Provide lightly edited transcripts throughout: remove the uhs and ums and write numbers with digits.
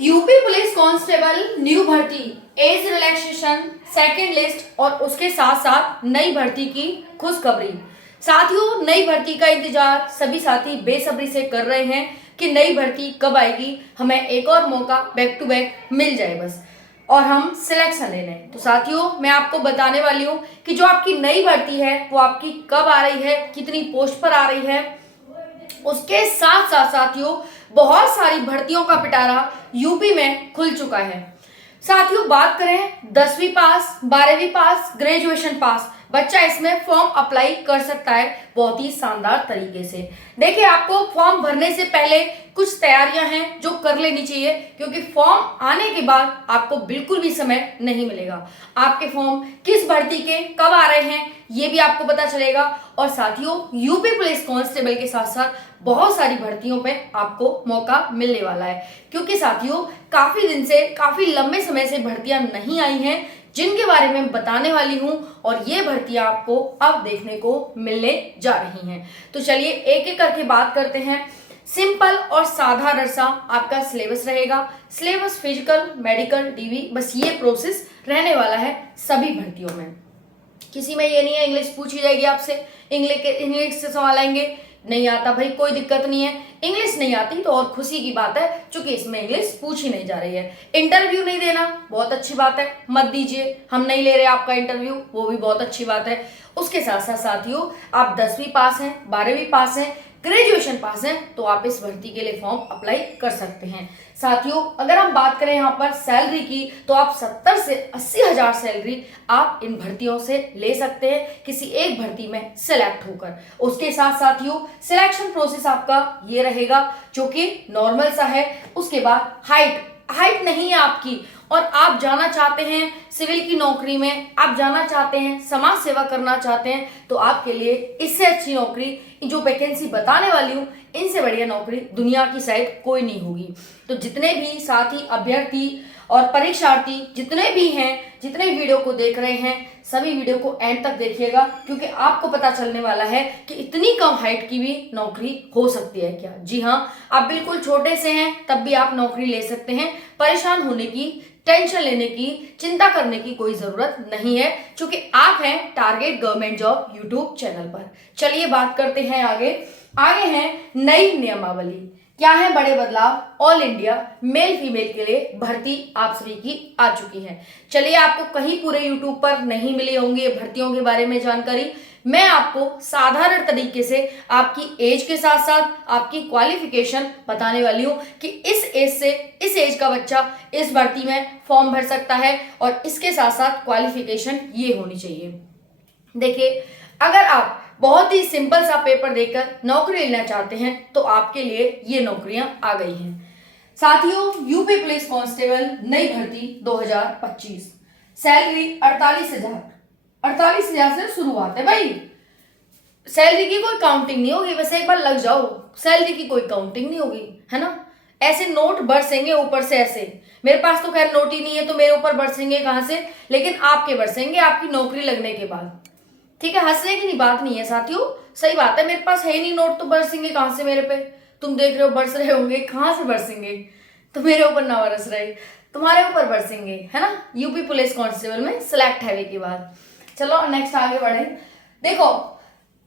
UP police constable new भर्ती, age relaxation, second list और उसके साथ साथ नई भर्ती की खुशखबरी। साथियों, नई भर्ती का इंतजार सभी साथी बेसब्री से कर रहे हैं कि नई भर्ती कब आएगी, हमें एक और मौका बैक टू बैक मिल जाए बस और हम सिलेक्शन ले लें। तो साथियों, मैं आपको बताने वाली हूँ कि जो आपकी नई भर्ती है वो आपकी कब आ रही है, कितनी पोस्ट पर आ रही है। उसके साथ साथ साथियों, बहुत सारी भर्तियों का पिटारा यूपी में खुल चुका है। साथियों, बात करें 10वीं पास, 12वीं पास, ग्रेजुएशन पास, बच्चा इसमें फॉर्म अप्लाई कर सकता है बहुत ही शानदार तरीके से। देखिए, आपको फॉर्म भरने से पहले कुछ तैयारियां हैं जो कर लेनी चाहिए, क्योंकि फॉर्म आने के बाद आपको बिल्कुल भी समय नहीं मिलेगा। आपके फॉर्म किस भर्ती के कब आ रहे हैं ये भी आपको पता चलेगा। और साथियों, यूपी पुलिस कांस्टेबल के साथ साथ बहुत सारी भर्तियों पे आपको मौका मिलने वाला है, क्योंकि साथियों काफी दिन से, काफी लंबे समय से भर्तियां नहीं आई हैं जिनके बारे में बताने वाली हूं, और ये भर्तियां आपको अब देखने को मिलने जा रही हैं। तो चलिए एक एक करके बात करते हैं। सिंपल और साधारण सा आपका सिलेबस रहेगा। सिलेबस फिजिकल, मेडिकल, डीवी, बस ये प्रोसेस रहने वाला है सभी भर्तियों में। किसी में ये नहीं है इंग्लिश पूछी जाएगी आपसे, इंग्लिश से सवाल आएंगे, नहीं आता भाई कोई दिक्कत नहीं है। इंग्लिश नहीं आती तो और खुशी की बात है, क्योंकि इसमें इंग्लिश पूछी नहीं जा रही है। इंटरव्यू नहीं देना, बहुत अच्छी बात है, मत दीजिए, हम नहीं ले रहे आपका इंटरव्यू, वो भी बहुत अच्छी बात है। उसके साथ साथ साथियों, आप 10वीं पास हैं, 12वीं पास हैं, ग्रेजुएशन पास हैं, तो आप इस भर्ती के लिए फॉर्म अप्लाई कर सकते हैं। साथियों, अगर हम बात करें यहाँ पर सैलरी की, तो आप 70 से 80 हजार सैलरी आप इन भर्तियों से ले सकते हैं किसी एक भर्ती में सिलेक्ट होकर। उसके साथ साथियों, सिलेक्शन प्रोसेस आपका ये रहेगा जो कि नॉर्मल सा है। उसके बाद हाइट नहीं है आपकी, और आप जाना चाहते हैं सिविल की नौकरी में, आप जाना चाहते हैं समाज सेवा करना चाहते हैं, तो आपके लिए इससे अच्छी नौकरी, जो वैकेंसी बताने वाली हूँ, इनसे बढ़िया नौकरी दुनिया की साइड कोई नहीं होगी। तो जितने भी साथी, अभ्यर्थी और परीक्षार्थी जितने भी हैं, जितने वीडियो को देख रहे हैं, सभी वीडियो को एंड तक देखिएगा, क्योंकि आपको पता चलने वाला है कि इतनी कम हाइट की भी नौकरी हो सकती है क्या। जी हाँ, आप बिल्कुल छोटे से हैं तब भी आप नौकरी ले सकते हैं। परेशान होने की, टेंशन लेने की, चिंता करने की कोई जरूरत नहीं है, क्योंकि आप हैं target government job YouTube channel पर। चलिए बात करते हैं आगे हैं नई नियमावली। क्या है बड़े बदलाव, ऑल इंडिया मेल फीमेल के लिए भर्ती आप सभी की आ चुकी है। चलिए, आपको कहीं पूरे यूट्यूब पर नहीं मिले होंगे भर्तियों के बारे में जानकारी। मैं आपको साधारण तरीके से आपकी एज के साथ साथ आपकी क्वालिफिकेशन बताने वाली हूँ कि इस एज से इस एज का बच्चा इस भर्ती में फॉर्म भर सकता है, और इसके साथ साथ क्वालिफिकेशन ये होनी चाहिए। देखिए, अगर आप बहुत ही सिंपल सा पेपर देकर नौकरी लेना चाहते हैं तो आपके लिए ये नौकरियां आ गई हैं। साथियों, यूपी पुलिस कांस्टेबल नई भर्ती 2025, सैलरी 48,000 से शुरुआत है भाई। सैलरी की कोई काउंटिंग नहीं होगी, वैसे एक बार लग जाओ, सैलरी की कोई काउंटिंग नहीं होगी, है ना। ऐसे नोट बरसेंगे ऊपर से ऐसे। मेरे पास तो खैर नोट ही नहीं है, तो मेरे ऊपर बरसेंगे कहां से, लेकिन आपके बरसेंगे आपकी नौकरी लगने के बाद। ठीक है, हंसने की नहीं बात नहीं है साथियों, सही बात है, मेरे पास है ही नहीं नोट, तो बरसेंगे कहां से मेरे पे। तुम देख रहे हो बरस रहे होंगे, कहां से बरसेंगे, तो मेरे ऊपर ना बरस रहे, तुम्हारे ऊपर बरसेंगे, है ना। यूपी पुलिस कांस्टेबल में सिलेक्ट है के बाद। चलो नेक्स्ट आगे बढ़े। देखो,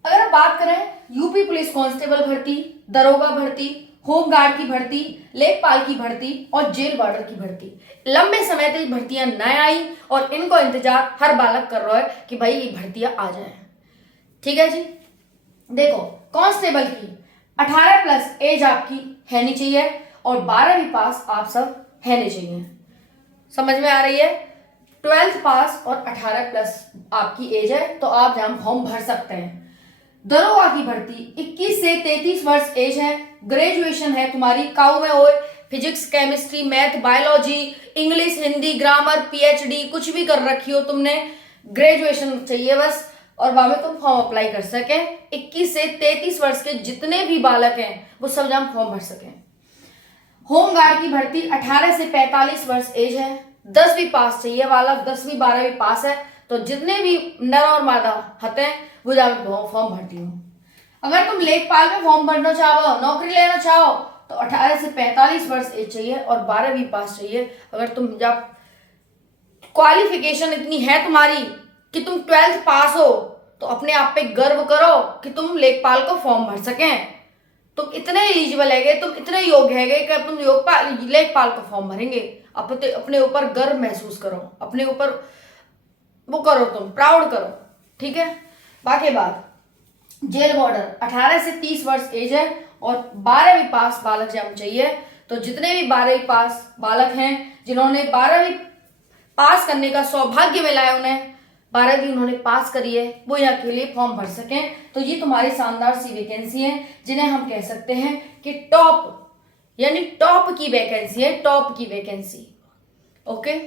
अगर हम बात करें यूपी पुलिस कांस्टेबल भर्ती, दरोगा भर्ती, होमगार्ड की भर्ती, लेखपाल की भर्ती और जेल वार्डर की भर्ती, लंबे समय तक भर्तियां न आई और इनको इंतजार हर बालक कर रहा है कि भाई ये भर्तियां आ जाए। ठीक है जी। देखो, कांस्टेबल की 18 प्लस एज आपकी है नहीं चाहिए, और 12वीं पास आप सब है नहीं चाहिए। समझ में आ रही है। 12th पास और 18 प्लस आपकी एज है तो आप जहां फॉर्म भर सकते हैं। दरोगा की भर्ती 21 से 33 वर्ष एज है, ग्रेजुएशन है तुम्हारी, काऊ में हो, physics, chemistry, math, biology, English, Hindi, grammar, PhD कुछ भी कर रखी हो तुमने, ग्रेजुएशन चाहिए बस, और वहां में तुम फॉर्म अप्लाई कर सके। 21 से 33 वर्ष के जितने भी बालक हैं वो सब जहां फॉर्म भर सके। होमगार्ड की भर्ती 18 से 45 वर्ष एज है, 10वीं पास चाहिए बालक, 10वीं 12वीं पास है, तो जितने भी नर और मादा हते हैं वो जाकर फॉर्म भरती हो। अगर तुम लेखपाल में फॉर्म भरना चाहो, नौकरी लेना चाहो, तो 18 से 45 वर्ष एज चाहिए और 12वीं पास चाहिए। अगर तुम जब क्वालिफिकेशन इतनी है तुम्हारी कि तुम 12th पास हो तो अपने आप पे गर्व करो कि तुम लेखपाल को फॉर्म भर सकें। तुम इतने एलिजिबल है, तुम इतने योग्य है कि तुम लेखपाल को फॉर्म भरेंगे। अपने ऊपर गर्व महसूस करो, अपने ऊपर वो करो, तुम प्राउड करो, ठीक है। बाकी बात, जेल वार्डर 18 से 30 वर्ष एज है और 12वीं पास बालक जब चाहिए। तो जितने भी 12वीं पास बालक हैं जिन्होंने 12वीं पास करने का सौभाग्य मिला है, उन्हें 12वीं उन्होंने पास करी है, वो यहाँ के लिए फॉर्म भर सकें। तो ये तुम्हारी शानदार सी वैकेंसी है जिन्हें हम कह सकते हैं कि टॉप, यानी टॉप की वैकेंसी है, टॉप की वैकेंसी। ओके,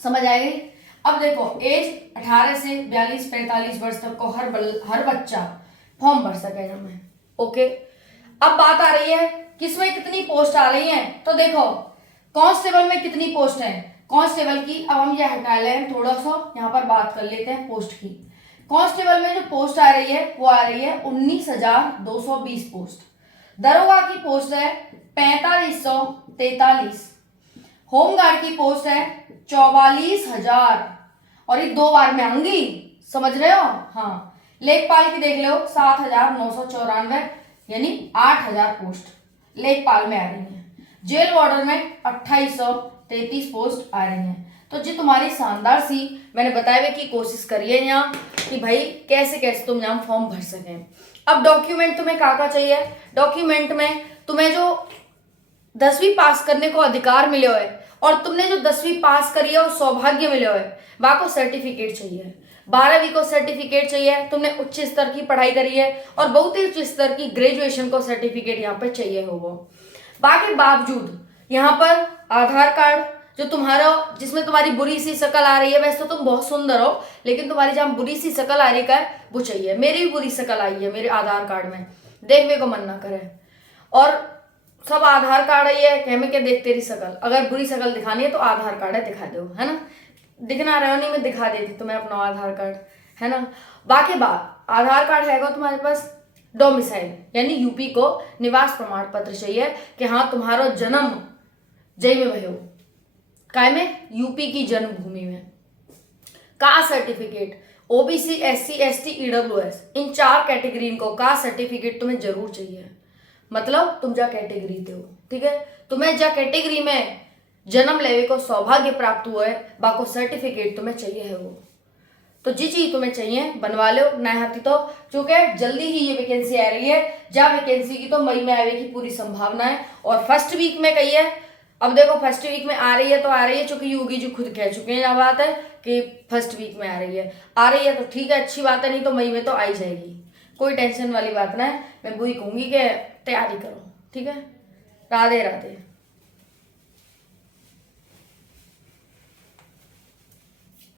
समझ आएगी। अब देखो, एज 18 से 42-45 वर्ष तक को हर बच्चा फॉर्म भर सकेगा में। ओके, अब बात आ रही है किसमें कितनी पोस्ट आ रही है। तो देखो, कांस्टेबल में कितनी पोस्ट है कांस्टेबल की। अब हम ये हटा लें, थोड़ा सा यहाँ पर बात कर लेते हैं पोस्ट की। कांस्टेबल में जो पोस्ट आ रही है वो आ रही है 19,220 पोस्ट। दरोगा की पोस्ट है 4543। होमगार्ड की पोस्ट है 44,000 और ये 2 बार में आऊंगी, समझ रहे हो। हाँ, लेखपाल की देख लो 7,994, यानी 8,000 पोस्ट लेखपाल में आ रही है। जेल वार्डर में 2,833 पोस्ट आ रही हैं। तो जी तुम्हारी शानदार सी मैंने बताए की कोशिश करी है यहाँ कि भाई कैसे कैसे तुम यहाँ फॉर्म भर सकें। अब डॉक्यूमेंट तुम्हें क्या चाहिए। डॉक्यूमेंट में तुम्हें जो 10वीं पास करने को अधिकार मिले हुए और तुमने जो 10वीं पास करी है और सौभाग्य मिले हुए, वहाँ को सर्टिफिकेट चाहिए। 12वीं को सर्टिफिकेट चाहिए, तुमने उच्च स्तर की पढ़ाई करी है और बहुत ही उच्च स्तर की ग्रेजुएशन को सर्टिफिकेट यहाँ पर चाहिए हो वो। बाकी बावजूद यहाँ पर आधार कार्ड जो तुम्हारा, जिसमें तुम्हारी बुरी सी शक्ल आ रही है, वैसे तो तुम बहुत सुंदर हो लेकिन तुम्हारी जहाँ बुरी सी शक्ल आ रही है वो चाहिए। मेरी भी बुरी शक्ल आई है मेरे आधार कार्ड में, देखने को मन ना करे। और सब आधार कार्ड है ये कह में क्या देख तेरी शक्ल, अगर बुरी शक्ल दिखानी है तो आधार कार्ड है, दिखा दो, है ना। दिखना रहा नहीं, मैं दिखा देती तुम्हें अपना आधार कार्ड, है ना। बाकी बात, आधार कार्ड है तुम्हारे पास, डोमिसाइल यानी यूपी को निवास प्रमाण पत्र चाहिए कि हाँ तुम्हारा जन्म जय में भयो, काय में, यूपी की जन्मभूमि में। Caste certificate, OBC, SC, ST, EWS, इन 4 कैटेगरी को कास्ट सर्टिफिकेट तुम्हें जरूर चाहिए। मतलब तुम जा कैटेगरी थे हो, ठीक है। तुम्हें जा कैटेगरी में जन्म लेवे को सौभाग्य प्राप्त हुआ है, बाको सर्टिफिकेट तुम्हें चाहिए है वो। तो जी चीज तुम्हें चाहिए बनवा लो नए हाथी। तो चूंकि जल्दी ही ये वैकेंसी आ रही है, जा वैकेंसी की तो मई में आने की पूरी संभावना है और फर्स्ट वीक में कही है। अब देखो फर्स्ट वीक में आ रही है तो आ रही है, चूंकि योगी जी खुद कह चुके हैं, बात है कि फर्स्ट वीक में आ रही है तो ठीक है, अच्छी बात है, नहीं तो मई में तो आई जाएगी, कोई टेंशन वाली बात ना है। मैं वही कहूंगी कि तैयारी करो, ठीक है। राधे राधे।